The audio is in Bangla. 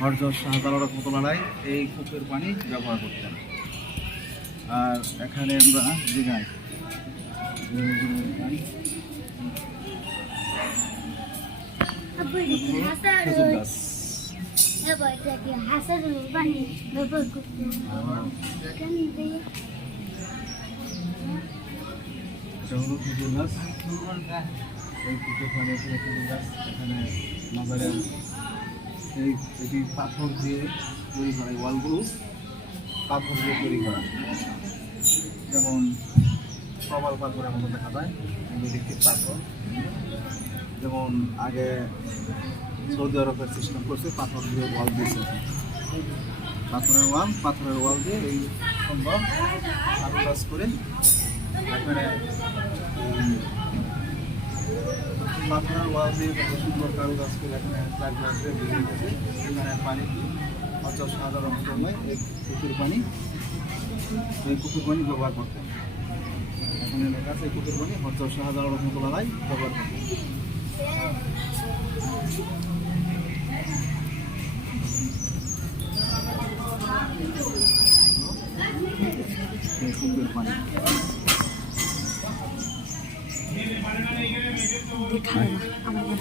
হযরত শাহজালাল রাহমাতুল্লাহ এই কূপের পানি ব্যবহার করতেন। আর এখানে আমরা দিঘায় খেজুর গাছ, খেজুর গাছ, এই কূপের পানি খেজুর গাছ। এখানে মাজারের এটি পাথর দিয়ে তৈরি করা, ওয়ালগুলো পাথর দিয়ে তৈরি করা, যেমন প্রবাল পাথরের মতো দেখা যায়। দেখতে পাথর যেমন আগে সৌদি আরবের সিস্টেম করছে, পাথর দিয়ে ওয়াল দিয়েছে, পাথরের ওয়াল দিয়ে এই সুন্দর কাজ করে এখানে পাথরের ওয়াল দিয়ে সুন্দর কারুকাজ করে এখানে চারপাশে বিল্ডিং আছে। এখানে পানি হযরত শাহজালাল সময় এই কূপের পানি ব্যবহার করতেন। এখানে লেখা আছে এই কূপের পানি হযরত শাহজালাল রাহমাতুল্লাহ ব্যবহার করতেন। কূপের পানি দেখাবো আমাদের